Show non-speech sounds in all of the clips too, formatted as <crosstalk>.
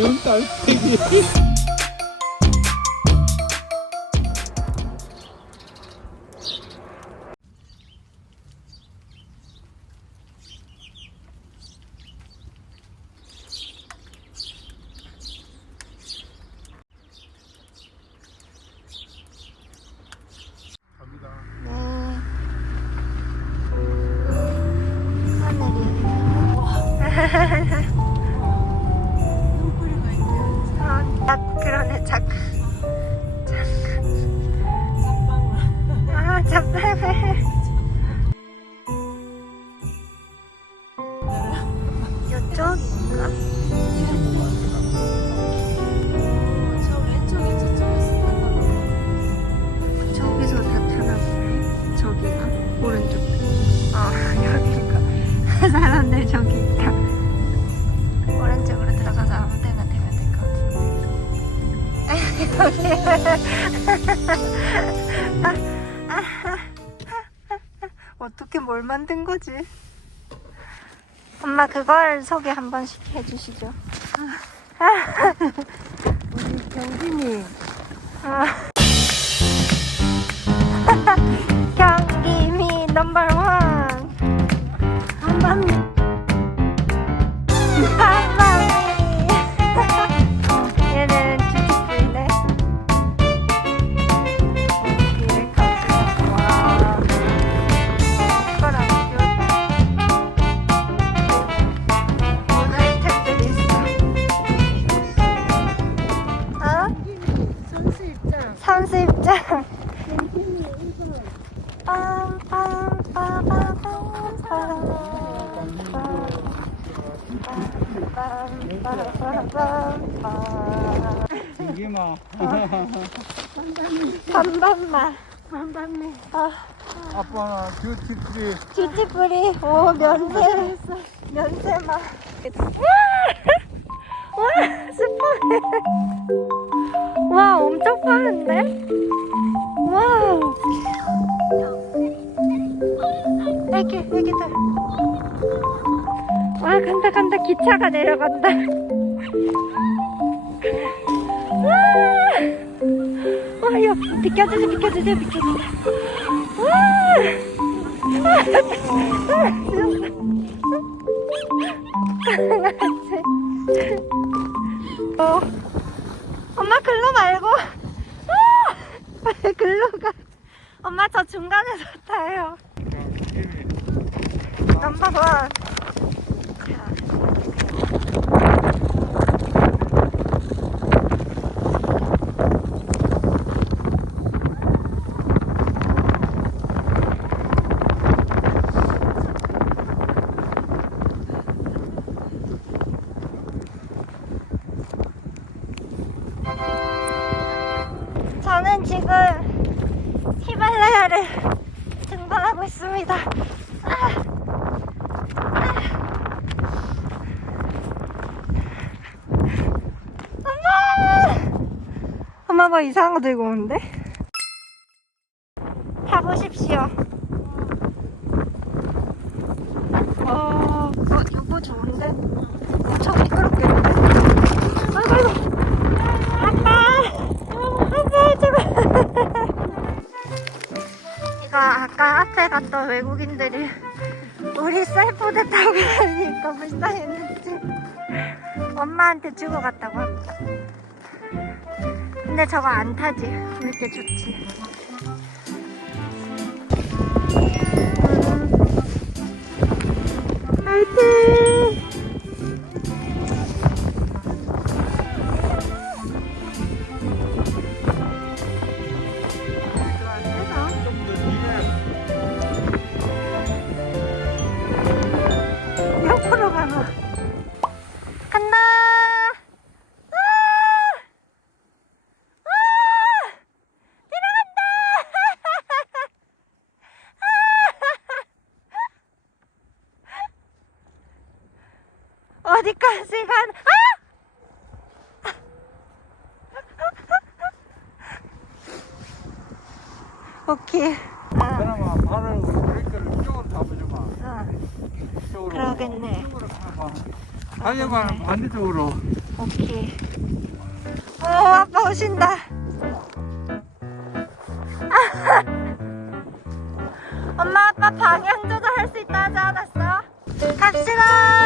Então, <laughs> é juntas. 만든 거지? 엄마 그걸 소개 한 번씩 해주시죠. <laughs> 우리 경진이 아. 경기미 넘버원 한밤 이게마. 반반만 한밤에 아, 아빠나 듀티프리. 쭈찌뿌리 오 면세. 면세만 와 스포네. 와 엄청 빠른데? 와 애기 애기들 와 간다 간다 기차가 내려간다 와 와, 야, 비켜주세요, 비켜주세요, 비켜주세요. 와! 어, 엄마 글로 말고. 아! 글로 가. 엄마 저 중간에서 타요. 넘버 원. 저는 지금 히말라야를 등반하고 있습니다. 아! 엄마! 엄마 뭐 이상한 거 들고 오는데? 타보십시오. 어, 어, 이거 좋은데? 앞에 갔던 외국인들이 우리 셀프대 타고 다니니까 불쌍했는지 엄마한테 주고 갔다고 합니다. 근데 저거 안 타지. 이렇게 좋지. 음. 화이팅! 간? 아! 오케이. 아, 그나마 발을 브레이크를 이쪽으로 잡아주마. 아, 이쪽으로. 그러겠네. 달려가 반대쪽으로. 오케이. 오, 아빠 오신다. <laughs> 엄마, 아빠 방향 조절할 수 있다 하지 않았어? 갑시다!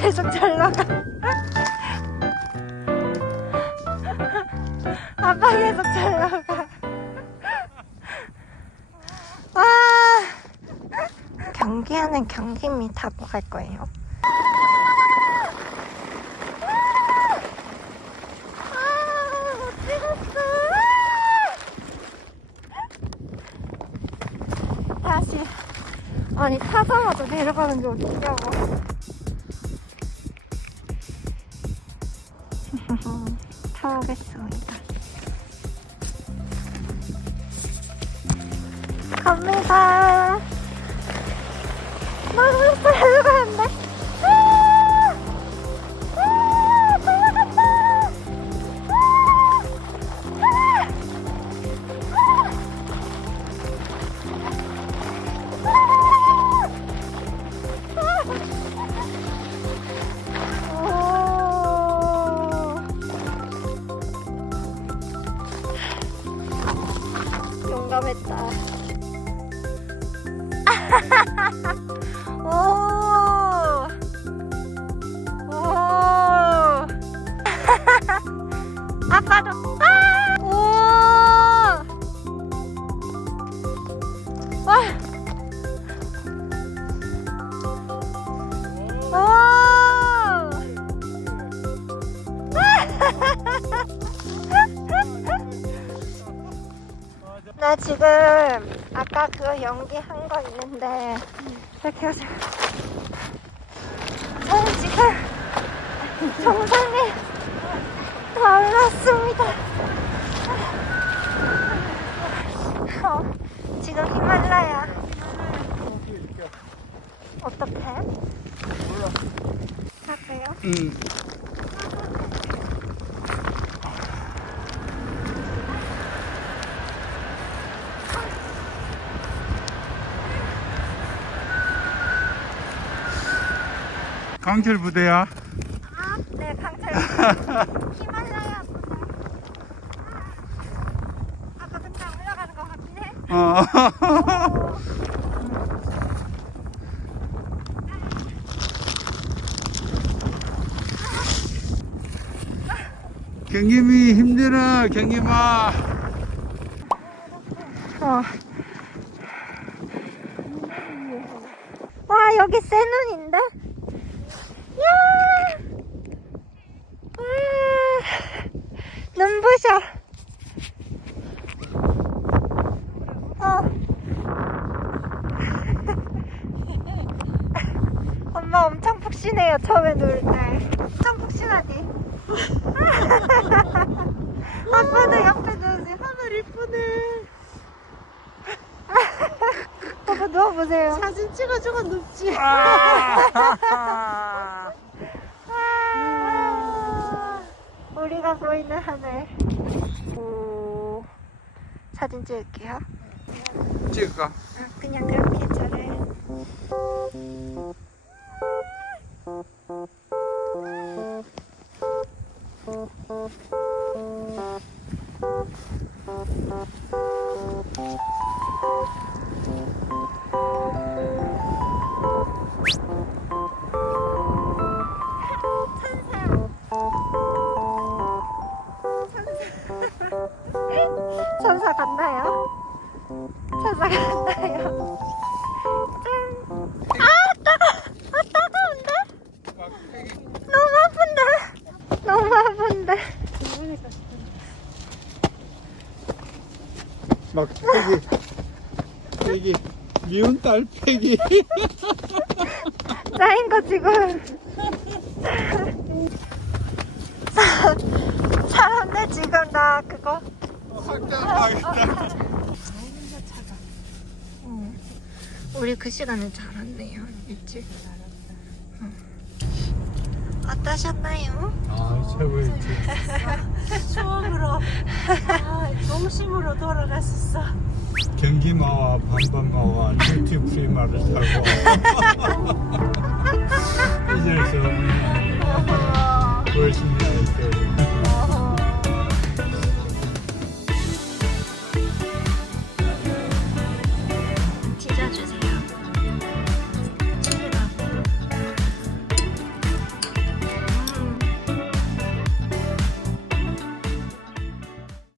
계속 잘 나가. 아빠 계속 잘 나가. 와. 경기하는 경기미 타고 갈 거예요. 아. 다시. 아니 타자마자 내려가는 게 어떡하고 빨리 가는데 아! 아! 아! 용감했다. <laughs> 연기한 거 있는데 이렇게 해서 저는 지금 정상에 다 올랐습니다. 어, 지금 히말라야. 어떻게? 몰라. 갈까요? 응. 강철 부대야. 아, 네, 강철. <laughs> 히말라야 보다. 아까 그냥 올라가는 것 같긴 해. 어. 경김이 힘들어, 경김아. 어. 와, 여기 새 눈인데? 야! 와, 눈부셔. 어. <laughs> 엄마 엄청 푹신해요, 처음에 누울 때. 엄청 푹신하지? <laughs> 아빠도 옆에 누우세요. 하늘 이쁘네. <laughs> 아빠 누워보세요. 사진 찍어주고 눕지. 우리가 보이는 하늘. 오, 사진 찍을게요. 찍을까? 아, 그냥 그렇게 저를. 같나요? 짠. 아, 따가! 아, 따가운데? 너무 아픈데? 너무 아픈데? 막 패기, 패기, 미운 딸 패기. <laughs> 짜인 거 지금. <laughs> 사람들 지금 나 그거 확장 가겠다. <laughs> 우리 그 시간에 잘 왔네요. 일찍. 어. 어떠셨나요? 아 최고였지 <laughs> 추억으로 아, 동심으로 돌아갔었어. 경기마와 반반마와 듀티 프리마를 타고 <laughs> <laughs> 어. 훨씬